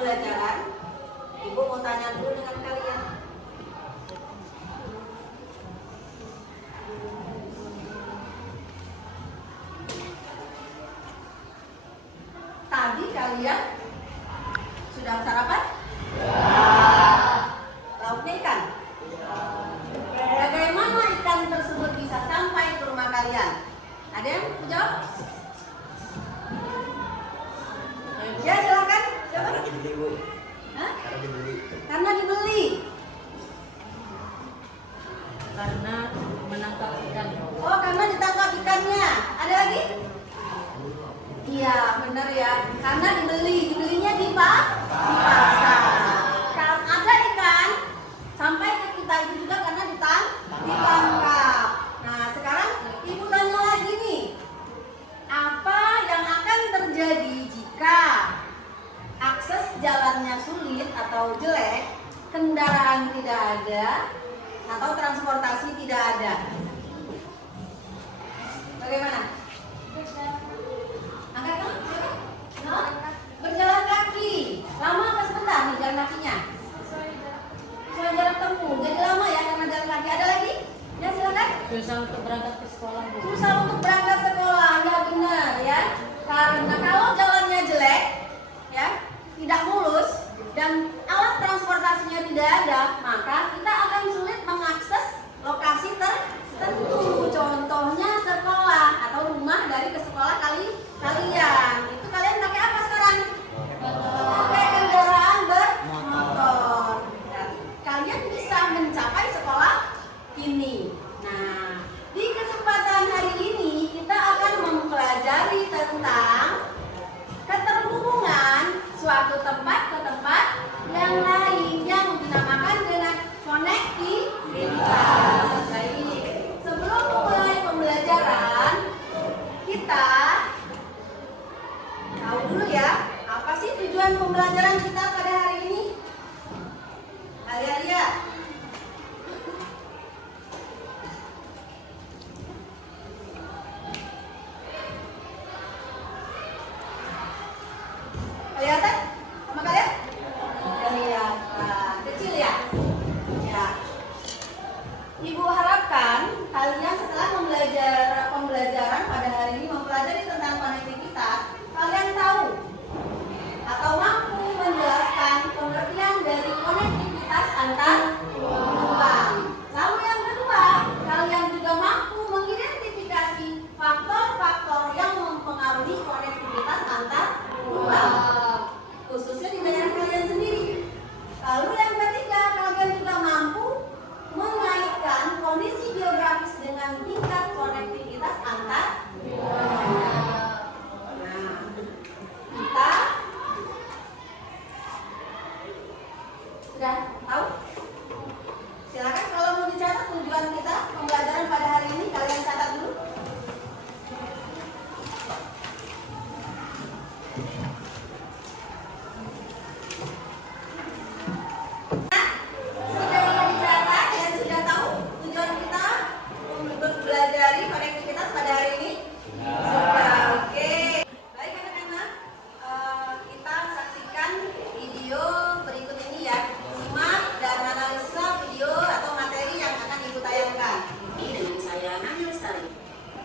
pembelajaran, Ibu mau tanya dulu dengan kalian. Tadi kalian sudah sarapan? Lauknya ikan? Bagaimana ikan tersebut bisa sampai ke rumah kalian? Ada yang jawab? Ya silakan. Karena dibeli, Bu. Hah? Karena dibeli. Karena dibeli. Karena menangkap ikan. Oh, karena ditangkap ikannya. Ada lagi? Iya, benar ya. Karena dibelinya di pasar. Kalau ada ikan sampai ke kita itu juga karena ditangkap. Nah, sekarang Ibu tanya lagi nih. Apa yang akan terjadi jika akses jalannya sulit atau jelek, kendaraan tidak ada, atau transportasi tidak ada? Bagaimana? Angkat kan? Hah? Berjalan kaki. Lama apa sebentar nih jalan kakinya? Sesuai jarak tempuh. Jadi lama ya karena jalan kaki. Ada lagi? Ya silakan. Susah untuk berangkat ke sekolah, Bu. Susah untuk berangkat sekolah. Ya benar ya. Karena kalau jalannya jelek, ya tidak mulus dan alat transportasinya tidak ada, maka kita akan sulit mengakses lokasi tertentu. Contohnya sekolah atau rumah dari ke sekolah kalian. Itu kalian pakai apa sekarang? Pakai kendaraan bermotor. Dan kalian bisa mencapai sekolah ini. Nah, di kesempatan hari ini kita akan mempelajari tentang keterhubungan suatu tempat ke tempat yang lain yang dinamakan dengan konektivitas. Baik, sebelum mulai pembelajaran, kita tahu dulu ya, apa sih tujuan pembelajaran kita pada hari ini? Kalian lihat. Kelihatan sama kalian? Kelihatan. Kecil ya? Ya. Ibu harapkan kalian setelah pembelajaran pada hari ini mempelajari tentang konektivitas, kalian tahu atau mampu menjelaskan pengertian dari konektivitas antar ruang. Lalu yang kedua, kalian juga mampu mengidentifikasi faktor-faktor yang mempengaruhi konektivitas antar ruang, khususnya di daerah kalian sendiri. Lalu yang ketiga, kalian juga mampu mengaitkan kondisi geografis dengan tingkat konektivitas antar ruang. Nah, kita sudah tahu? Silakan kalau mau dicatat tujuan kita pembelajaran pada hari ini, kalian catat dulu. Sudah dicatat dan sudah tahu tujuan kita mempelajari konektivitas pada hari ini? Sudah, oke. Baik anak-anak, kita saksikan video berikut ini ya. Simak dan analisa video atau materi yang akan Ibu tayangkan. Dengan saya Nani Lestari.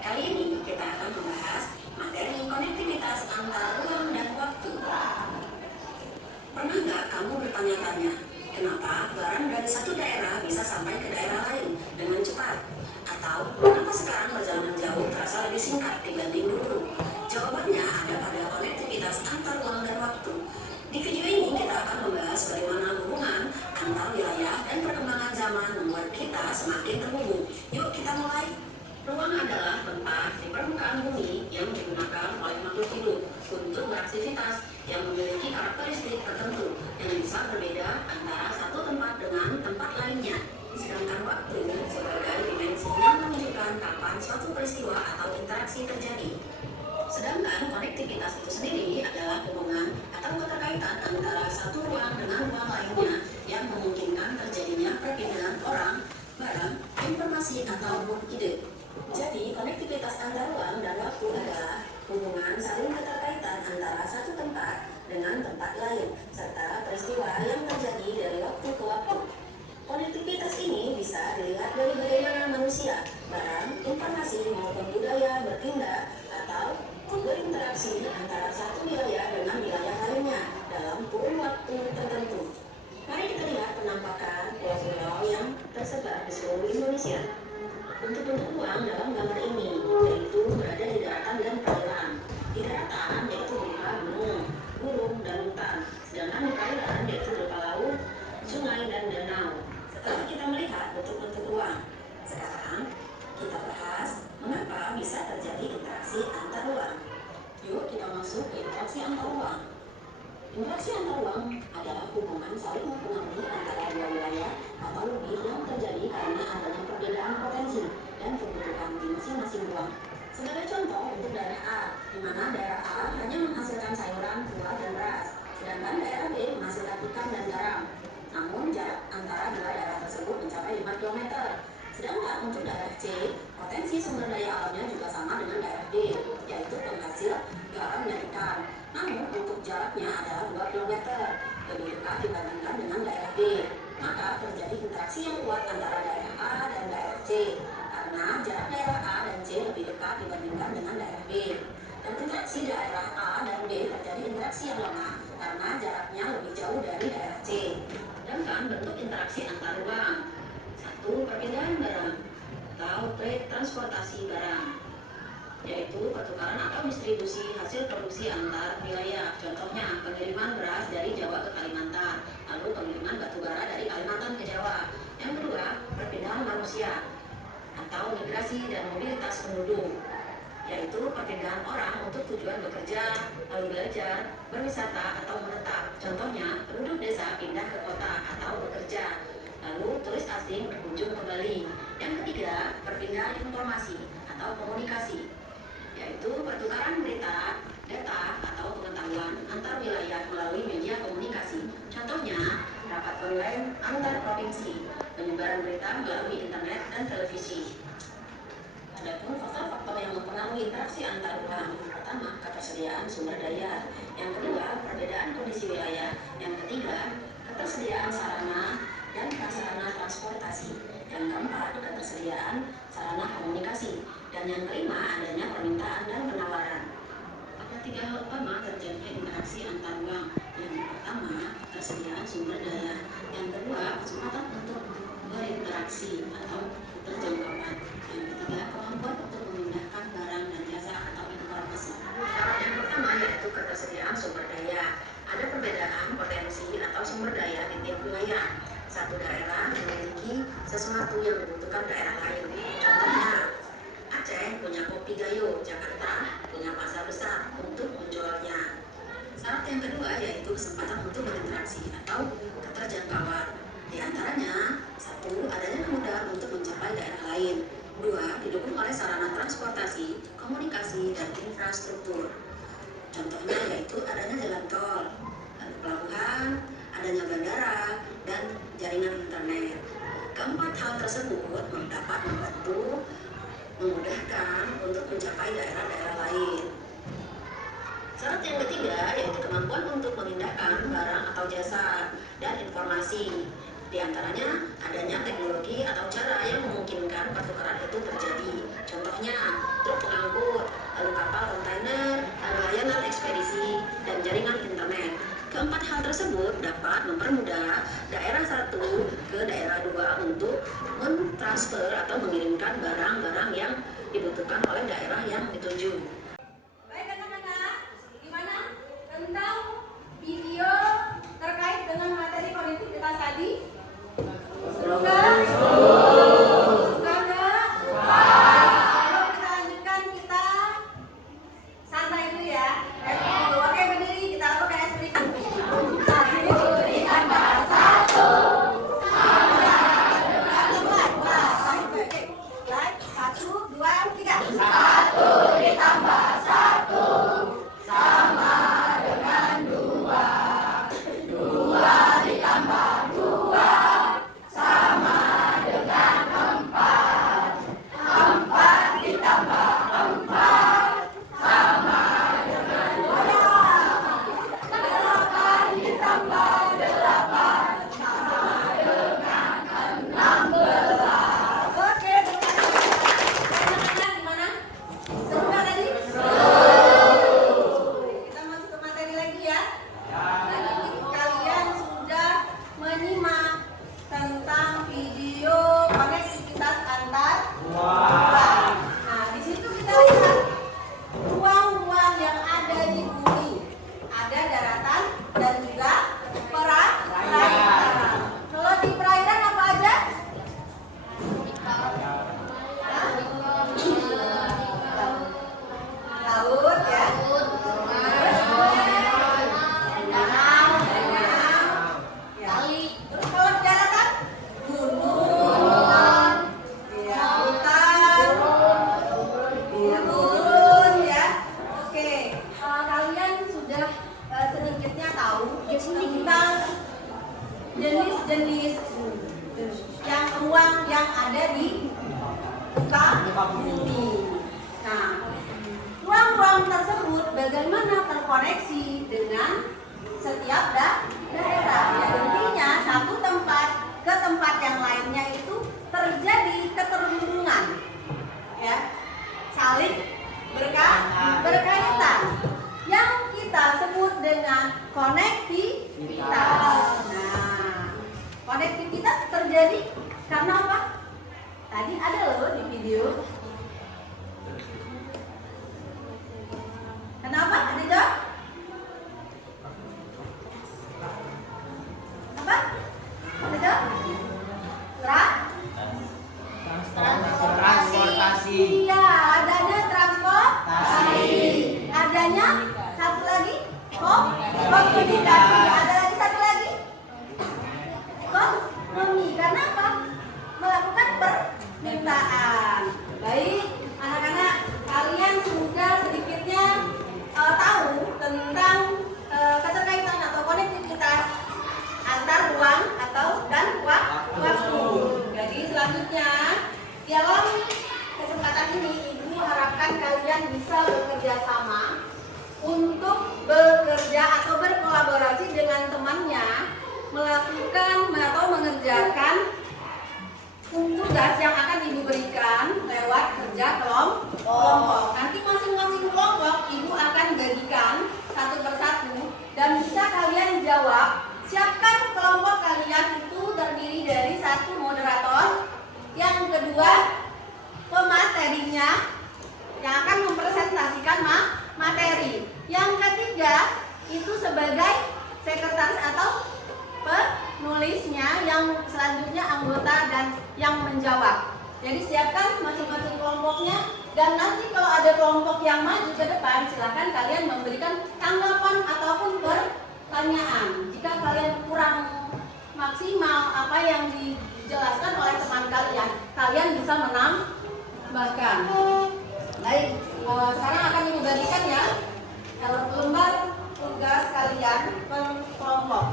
Kali ini kita akan membahas materi konektivitas antar ruang dan waktu. Pernah nggak kamu bertanya-tanya, kenapa barang dari satu daerah bisa sampai ke daerah lain dengan cepat? Atau kenapa sekarang perjalanan jauh terasa lebih singkat dibanding dulu? Jawabannya ada pada konektivitas antar ruang dan waktu. Di video ini kita akan membahas bagaimana hubungan antar wilayah dan perkembangan zaman membuat kita semakin terhubung. Yuk kita mulai. Ruang adalah tempat di permukaan bumi yang digunakan oleh makhluk hidup untuk beraktivitas yang memiliki karakteristik tertentu yang bisa berbeda antara satu tempat dengan tempat lainnya. Sedangkan waktu sebagai dimensi yang menunjukkan kapan suatu peristiwa atau interaksi terjadi. Sedangkan konektivitas itu sendiri adalah hubungan atau keterkaitan antara satu ruang dengan ruang lainnya yang memungkinkan terjadinya perpindahan orang, barang, informasi, ataupun ide. Jadi, konektivitas antar ruang dan waktu adalah hubungan saling keterkaitan antara satu tempat dengan tempat lain, serta antar ruang adalah hubungan saling mempengaruhi antara dua wilayah atau lebih yang terjadi karena adanya perbedaan potensi dan kebutuhan di masing-masing ruang. Sebagai contoh untuk daerah A, di mana daerah A hanya menghasilkan sayuran, buah, dan beras, sedangkan daerah B menghasilkan ikan dan garam. Namun jarak antara dua daerah tersebut mencapai 5 km. Sedangkan untuk daerah C, potensi sumber daya alamnya juga sama dengan daerah D, yaitu penghasil garam dan ikan. Namun untuk jaraknya adalah 2 km, lebih dekat dibandingkan dengan daerah D. Maka terjadi interaksi yang kuat antara daerah A dan daerah C, karena jarak daerah A dan C lebih dekat dibandingkan dengan daerah B. Dan interaksi daerah A dan B terjadi interaksi yang lemah, karena jaraknya lebih jauh dari daerah C. Sedangkan bentuk interaksi antar ruang. 1. Perpindahan barang atau trade transportasi barang, yaitu pertukaran atau distribusi hasil produksi antar wilayah. Contohnya pengiriman beras dari Jawa ke Kalimantan, lalu pengiriman batu bara dari Kalimantan ke Jawa. Yang kedua, perpindahan manusia atau migrasi dan mobilitas penduduk, yaitu perpindahan orang untuk tujuan bekerja, lalu belajar, berwisata atau menetap. Contohnya penduduk desa pindah ke kota atau bekerja, lalu turis asing berkunjung kembali. Yang ketiga, perpindahan informasi atau komunikasi, yaitu pertukaran berita, data, atau pengetahuan antar wilayah melalui media komunikasi. Contohnya, rapat online antar provinsi, penyebaran berita melalui internet dan televisi. Adapun faktor-faktor yang mempengaruhi interaksi antar ruang, yang pertama, ketersediaan sumber daya. Yang kedua, perbedaan kondisi wilayah. Yang ketiga, ketersediaan sarana dan prasarana transportasi. Yang keempat, ketersediaan sarana komunikasi. Dan yang kelima, adanya permintaan dan penawaran. Ada 3 hal utama terjadinya interaksi antar ruang. Yang pertama, ketersediaan sumber daya. Yang kedua, kesempatan untuk berinteraksi atau keterjangkauan. Yang ketiga, kemampuan untuk memindahkan barang dan jasa atau informasi. Yang pertama yaitu ketersediaan sumber daya. Ada perbedaan potensi atau sumber daya di tiap wilayah. Satu daerah memiliki sesuatu yang dibutuhkan daerah lain. Contohnya, Aceh punya kopi gayo, Jakarta punya pasar besar untuk menjualnya. Syarat yang kedua yaitu kesempatan untuk berinteraksi atau keterjangkauan. Di antaranya, 1. Adanya kemudahan untuk mencapai daerah lain. 2. Didukung oleh sarana transportasi, komunikasi, dan infrastruktur. Contohnya yaitu adanya jalan tol, pelabuhan, adanya bandara, dan jaringan internet. Keempat hal tersebut dapat memudahkan untuk mencapai daerah-daerah lain. Syarat yang ketiga yaitu kemampuan untuk memindahkan barang atau jasa dan informasi. Di antaranya adanya teknologi atau cara yang memungkinkan pertukaran itu terjadi. Contohnya truk pengangkut, lalu kapal kontainer, layanan ekspedisi, dan jaringan internet. Keempat hal tersebut dapat mempermudah daerah satu ke daerah 2 untuk mentransfer atau mengirimkan barang-barang yang dibutuhkan oleh daerah yang dituju. Baik anak-anak, gimana tentang video terkait dengan materi konektivitas tadi? Seru nggak? Suka nggak? Kalau kita lanjutkan, kita santai dulu ya. Oke, berdiri, kita lakukan kayak seperti itu. 1 ditambah 1. Oke, 1, 2, 3. 1 ditambah jenis-jenis yang ruang yang ada di muka bumi. Nah, ruang-ruang tersebut bagaimana terkoneksi dengan setiap daerah. Ya, intinya satu tempat ke tempat yang lainnya itu terjadi keterhubungan, ya, saling berkaitan, yang kita sebut dengan konektivitas. Nah, konektivitas terjadi karena apa? Tadi ada loh di video. Kenapa? Ada jawab? Apa? Ada jawab? Transportasi. Iya, adanya transportasi. Adanya satu lagi komunikasi. Ada lagi satu lagi ekonomi. Karena apa? Melakukan permintaan. Baik, anak-anak, kalian sudah sedikitnya tahu tentang keterkaitan atau konektivitas antar ruang dan waktu. Jadi selanjutnya dalam kesempatan ini Ibu harapkan kalian bisa bekerja sama untuk bekerja atau berkolaborasi dengan temannya melakukan atau mengerjakan tugas yang akan Ibu berikan lewat kerja kelompok. Nanti masing-masing kelompok Ibu akan bagikan satu persatu dan bisa kalian jawab. Siapkan kelompok kalian itu terdiri dari satu moderator, yang kedua pematerinya yang akan mempresentasikan materi, yang ketiga itu sebagai sekretaris atau penulisnya, yang selanjutnya anggota dan yang menjawab. Jadi siapkan masing-masing kelompoknya, dan nanti kalau ada kelompok yang maju ke depan, silakan kalian memberikan tanggapan ataupun pertanyaan. Jika kalian kurang maksimal apa yang dijelaskan oleh teman kalian, kalian bisa menambahkan. Baik, sekarang akan Ibu bagikan ya lembar tugas kalian per kelompok.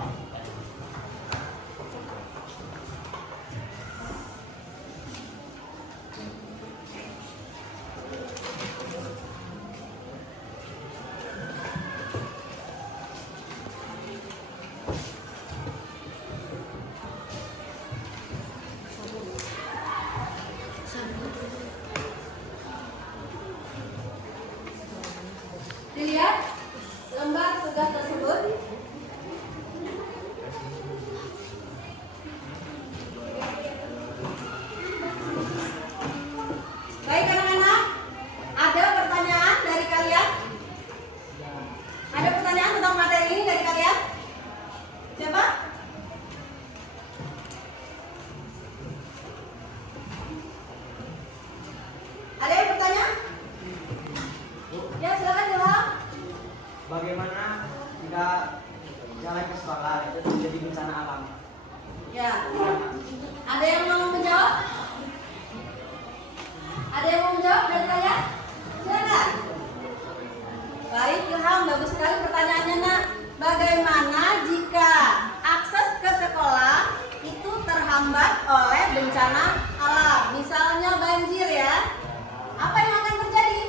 Dilihat lembar tugas tersebut. Baik anak-anak, ada pertanyaan dari kalian? Ada pertanyaan tentang materi ini dari kalian? Siapa? Ada yang bertanya? Ya, silakan jawab. Bagaimana jika jalan ke sekolah itu terjadi bencana alam? Ya. Ada yang mau menjawab? Ada yang mau menjawab dari kalian? Silakan. Baik, Ilham, bagus sekali pertanyaannya, Nak. Bagaimana jika akses ke sekolah itu terhambat oleh bencana alam? Misalnya banjir ya. Apa yang akan terjadi?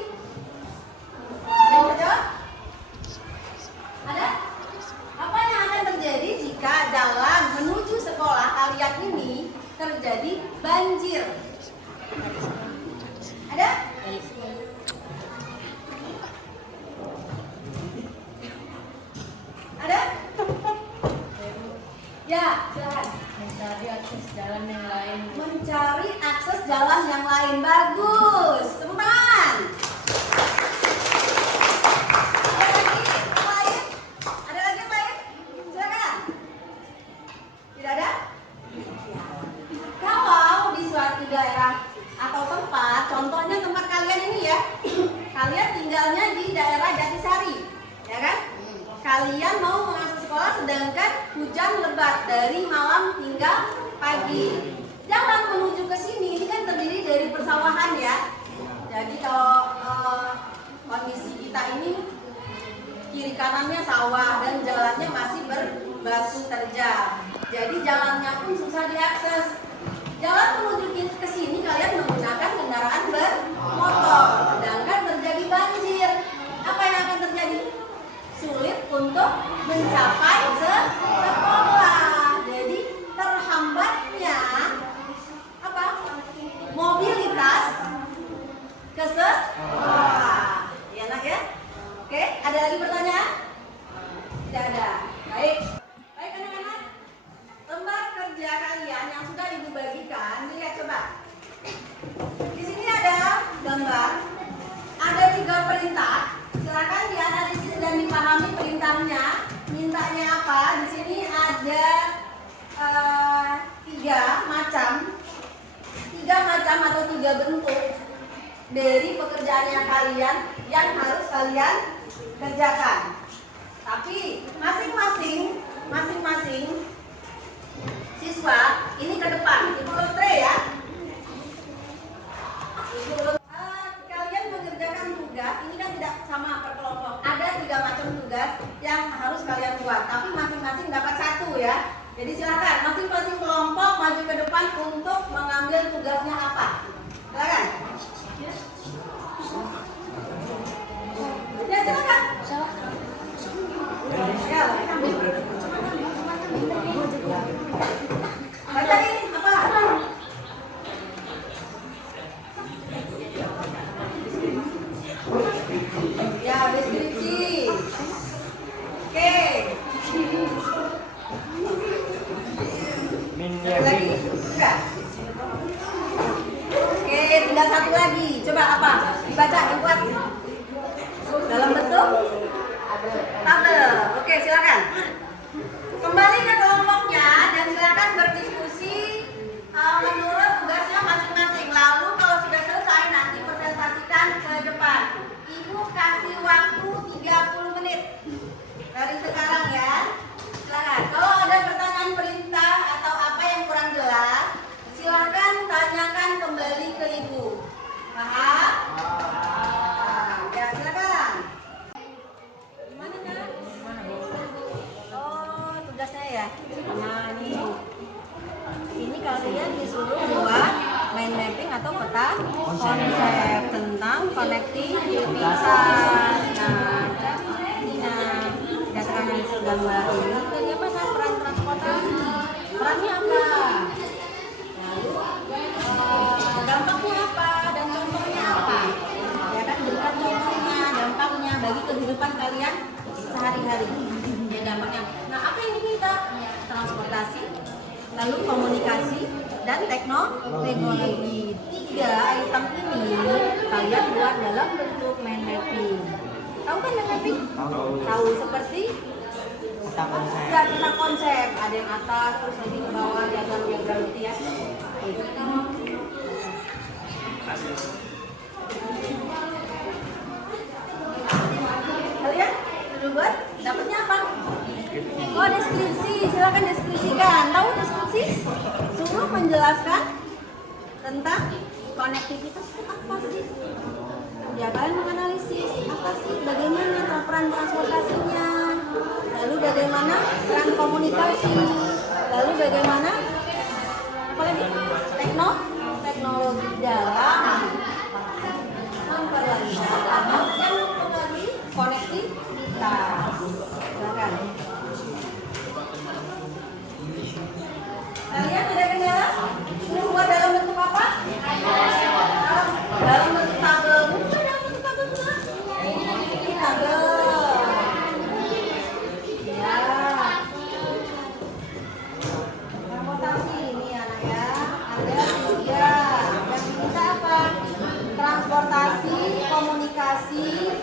Ada yang menjawab? Ada? Apa yang akan terjadi jika jalan menuju sekolah kalian ini terjadi banjir? Ada? Ada? Ya, jalan. Mencari akses jalan yang lain. Mencari akses jalan yang lain. Bagus. Tepuk tangan. Ada lagi yang lain? Ada lagi yang lain? Silakan. Tidak ada? Kalau di suatu daerah atau tempat, contohnya tempat kalian ini ya, kalian tinggalnya di daerah Jatisari, ya kan? Kalian mau mengakses sekolah sedangkan hujan lebat dari malam hingga pagi. Jalan menuju ke sini ini kan terdiri dari persawahan ya. Jadi kalau kondisi kita ini kiri kanannya sawah dan jalannya masih berbatu terjal. Jadi jalannya pun susah diakses. Jalan menuju ke sini kalian menggunakan kendaraan bermotor. Sedangkan terjadi banjir, apa yang akan terjadi? Sulit untuk mencapai sekolah. Jadi terhambatnya apa? Mobilitas ke sekolah. Ya nak ya? Oke, ada lagi pertanyaan? Tidak ada. Baik. Baik anak-anak. Lembar kerja kalian yang sudah ibu bagikan, lihat coba. Di sini ada gambar, ada 3 perintah. Silakan dianalisis dan dipahami perintahnya. Mintanya apa? Di sini ada 3 macam atau 3 bentuk dari pekerjaannya kalian yang harus kalian kerjakan. Tapi masing-masing siswa ini ke depan, ibu lotre ya. Kalian mengerjakan tugas, ini kan tidak sama per kelompok. Ada 3 macam tugas yang harus kalian buat, tapi masing-masing dapat 1 ya. Jadi silakan masing-masing kelompok maju ke depan untuk mengambil tugasnya apa. Silakan. Ya silakan. Ya, baca ini apa? Ya, deskripsi. Oke. Lagi? Enggak. Oke, tinggal 1 lagi. Coba apa? Dibaca yang kuat. Dalam bentuk tabel. Oke, silakan. Kembali ke kelompoknya dan silakan berdiskusi menurut tugasnya masing-masing. Lalu kalau sudah selesai nanti presentasikan ke depan. Ibu kasih waktu 30 menit dari sekarang ya. Silakan. Kalau ada pertanyaan perintah atau apa yang kurang jelas, silakan tanyakan kembali ke ibu. Paham? Ya, silakan. Gimana nak? Oh, tugasnya ya. Nah, ini kalian disuruh buat mind mapping atau peta konsep tentang konektivitas. Nah, berdasarkan analisis gambar ini, bagaimana peran transportasi? Perannya apa? Dampaknya apa? Dan contohnya apa? Ya kan, berikan contohnya, dampaknya bagi kehidupan kalian sehari-hari. Ya, dampaknya. Nah, apa yang diminta? Transportasi, lalu komunikasi, dan teknologi. 3 item ini kalian buat dalam bentuk mind mapping. Tahu kan mind mapping? Tahu seperti peta konsep. Ada yang atas, terus nanti ke bawah, diagram gitu ya. Kalian sudah buat? Dapatnya apa? Oh, deskripsi. Silakan deskripsikan. Tahu deskripsi? Suruh menjelaskan tentang konektivitas itu apa sih? Ya, kalian menganalisis apa sih, bagaimana peran transportasinya, lalu bagaimana peran komunikasi, lalu bagaimana apalagi teknologi dalam memperlancar atau yang mempengaruhi konektivitas. Silakan. Kalian ada kendala? Suruh buat dalam bentuk apa? Dalam bentuk tabel. Bukan dalam bentuk tabel juga. Ini tabel. Ya. Transportasi ini anak ya. Ada 3. Yang kita apa? Transportasi, komunikasi,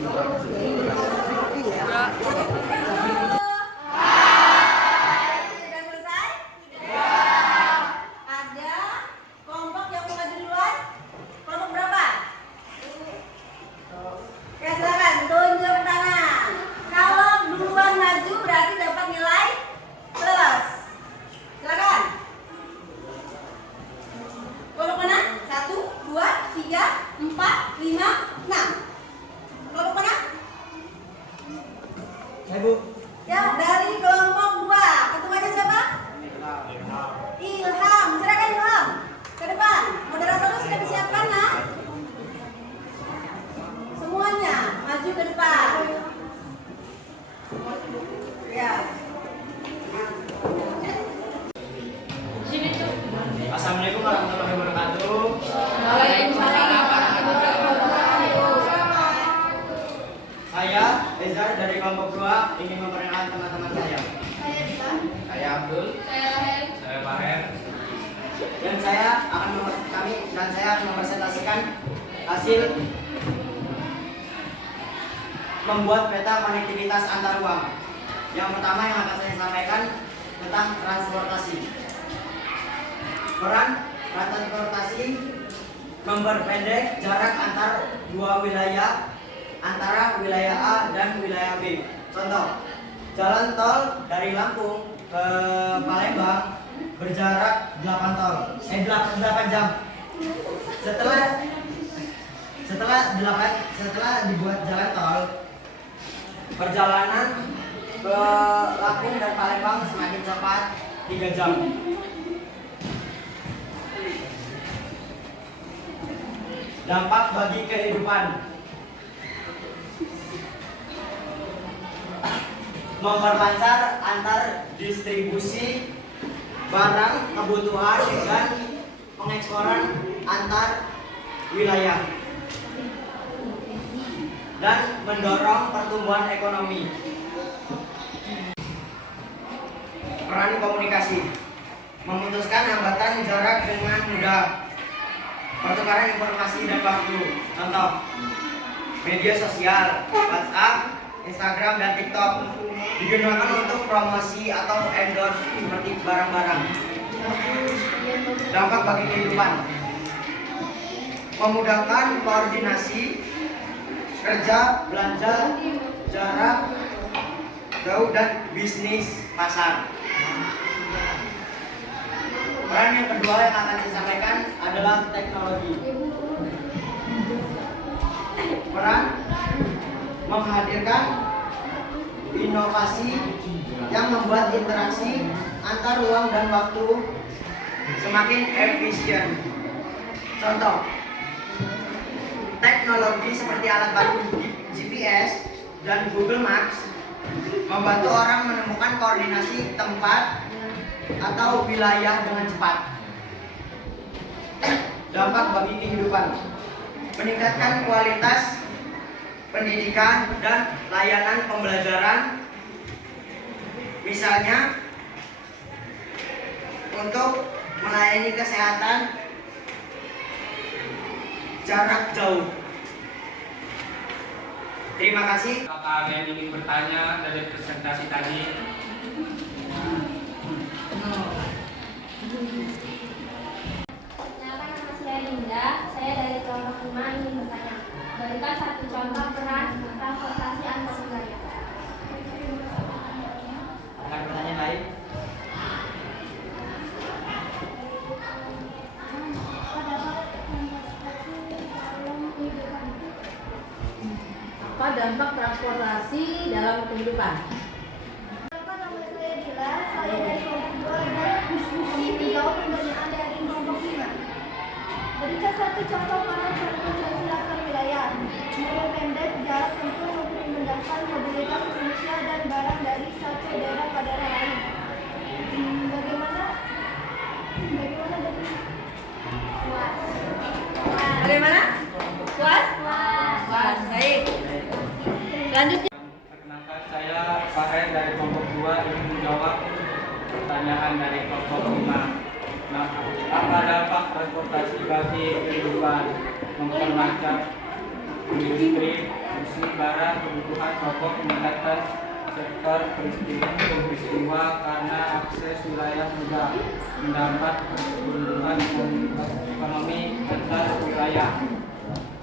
Sudah selesai? Ada kelompok yang mau maju duluan? Kelompok berapa? Ya silakan tunjuk tangan. Kalau duluan maju berarti dapat nilai plus. Silakan. Kelompok mana? 1, 2, 3, 4, 5, 6. Kelompok mana? Saya Bu. Ya, dari kelompok 2. Ketuanya siapa? Ilham. Silakan Ilham. Ke depan. Moderatornya sudah disiapkan, nah? Semuanya maju ke depan. Ya. Assalamualaikum warahmatullahi wabarakatuh. Waalaikumsalam warahmatullahi wabarakatuh. Saya Ezar dari kelompok 2 ingin memperkenalkan teman-teman saya. Saya Dilan. Saya Abdul. Saya Lahir. Saya Baher. Dan saya akan mempresentasikan hasil membuat peta konektivitas antar ruang. Yang pertama yang akan saya sampaikan tentang transportasi. Peran transportasi memperpendek jarak antar dua wilayah antara wilayah A dan wilayah B. Contoh, jalan tol dari Lampung ke Palembang berjarak 8 jam. Setelah dibuat jalan tol, perjalanan ke Lampung dan Palembang semakin cepat 3 jam. Dampak bagi kehidupan. Memperlancar antar distribusi barang kebutuhan dan pengeksporan antar wilayah dan mendorong pertumbuhan ekonomi. Peran komunikasi. Memutuskan hambatan jarak dengan mudah. Pertukaran informasi dan waktu. Contoh, media sosial, WhatsApp, Instagram, dan TikTok digunakan untuk promosi atau endorse seperti barang-barang. Dampak bagi kehidupan. Memudahkan koordinasi kerja, belanja, jarak jauh, dan bisnis pasar. Peran yang kedua yang akan saya sampaikan adalah teknologi. Peran menghadirkan inovasi yang membuat interaksi antar ruang dan waktu semakin efisien. Contoh, teknologi seperti alat bantu GPS dan Google Maps membantu orang menemukan koordinasi tempat atau wilayah dengan cepat. Dampak bagi kehidupan. Meningkatkan kualitas pendidikan dan layanan pembelajaran, misalnya untuk melayani kesehatan jarak jauh. Terima kasih. Apakah ada yang ingin bertanya dari presentasi tadi? Perkenalkan, nama saya Linda. Saya dari kelompok 5 ingin bertanya. Berikan satu contoh peran transportasi antar wilayah. Akan pertanyaan lain? Apa dampak transportasi dalam kehidupan? Nama saya Dila, saya dari kelompok 2 dan ingin menjawab pertanyaan dari kelompok 5. Berikan satu contoh peran transportasi antar wilayah, memperpendek jarak tempuh untuk memudahkan mobilitas manusia dan barang dari satu daerah ke daerah lain. Bagaimana Bagaimana? Puas? Puas. Baik. Selanjutnya. Perkenalkan, saya Fahed dari kelompok 2 ingin menjawab pertanyaan dari kelompok 5. Nah, apa dampak transportasi bagi kehidupan? Memperlancar industri, distribusi barang kebutuhan pokok meningkatkan sektor peristiwa karena akses wilayah mudah mendapat pertumbuhan ekonomi antar wilayah.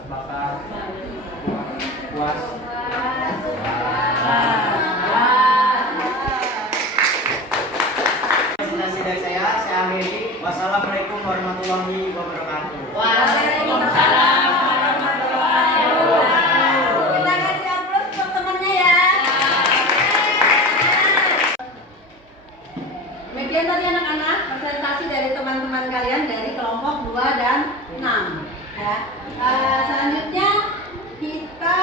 Apakah puas? Presentasi dari saya akhiri. Wassalamualaikum warahmatullahi wabarakatuh. Waalaikumsalam warahmatullahi wabarakatuh. Kita kasih aplaus untuk temannya ya. Demikian tadi anak-anak presentasi dari teman-teman kalian dari kelompok 2 dan 6 ya. Selanjutnya kita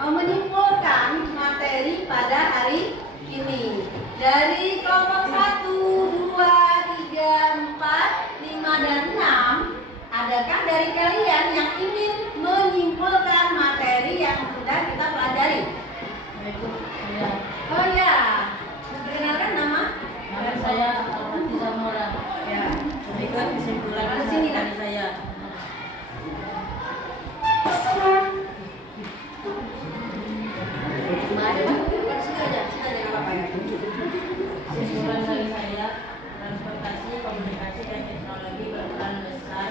menyimpulkan materi pada hari ini. Dari kelompok 1, 2, 3, 4, 5 dan 6, adakah dari kalian yang ingin menyimpulkan materi yang sudah kita pelajari? Oh ya, perkenalkan nama? Nama saya Alfati Zamora. Ya. Berikut kesimpulan Di sini, kan? dari saya. Kesimpulan dari saya, transportasi, komunikasi, dan teknologi berperan besar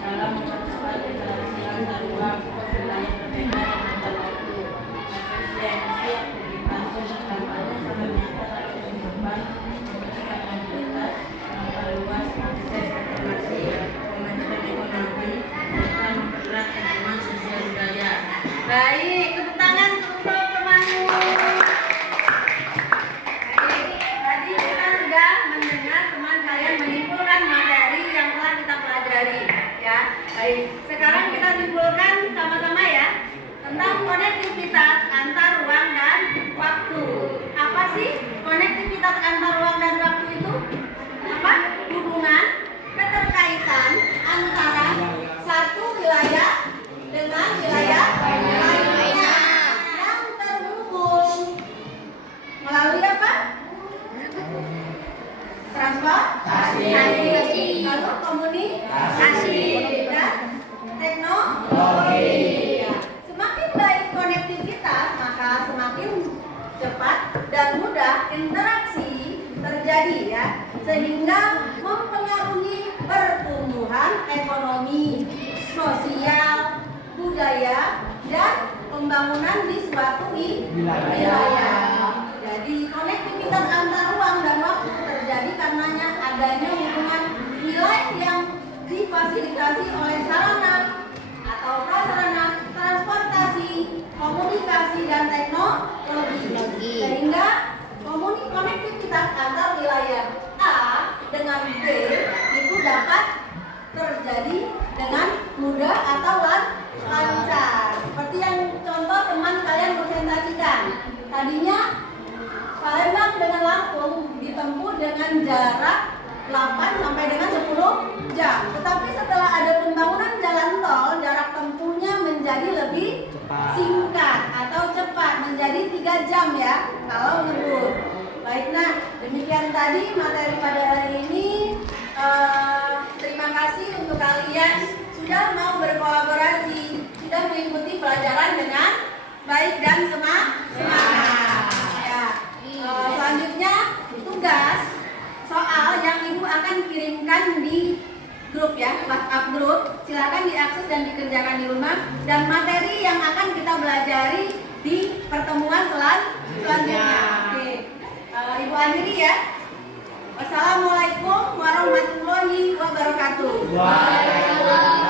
dalam mempercepat interaksi antar ruang wilayah berbeda dan antar waktu. Efisiensi aktivitas kampanye sangat nyata dalam kehidupan, mempercepat mobilitas, memperluas akses informasi, kemajuan ekonomi, serta mempererat hubungan sosial budaya. Baik, tepuk tangan untuk temanmu. Baik, tadi kita sudah mendengar teman kalian menyimpulkan materi yang telah kita pelajari, ya. Baik, sekarang kita simpulkan sama-sama ya tentang konektivitas antar ruang dan waktu. Apa sih konektivitas antar ruang dan waktu itu? Apa? Hubungan, keterkaitan antara satu wilayah dengan wilayah lainnya yang terhubung melalui apa? Transportasi, lalu komunikasi dan teknologi. Ya. Semakin baik konektivitas, maka semakin cepat dan mudah interaksi terjadi ya, sehingga mempengaruhi pertumbuhan ekonomi, sosial, budaya, dan pembangunan di suatu wilayah. Jadi konektivitas antar ruang dan waktu terjadi karenanya adanya hubungan wilayah yang difasilitasi oleh sarana atau prasarana transportasi, komunikasi, dan teknologi. Sehingga konektivitas antar wilayah A dengan B itu dapat terjadi dengan mudah atau lancar. Seperti yang contoh teman kalian presentasikan. Tadinya Palembang dengan Lampung ditempuh dengan jarak 8 sampai dengan 10 jam. Tetapi setelah ada pembangunan jalan tol, jarak tempuhnya menjadi lebih singkat atau cepat, menjadi 3 jam ya kalau ngebut. Baik, nah demikian tadi materi pada hari ini. Terima kasih untuk kalian sudah mau berkolaborasi, sudah mengikuti pelajaran dengan baik dan semangat. Ya. Selanjutnya tugas soal yang ibu akan kirimkan di grup ya, WhatsApp grup. Silakan diakses dan dikerjakan di rumah. Dan materi yang akan kita pelajari di pertemuan selanjutnya. Oke. Ibu akhiri ya. Wassalamualaikum warahmatullahi wabarakatuh. Waalaikumsalam.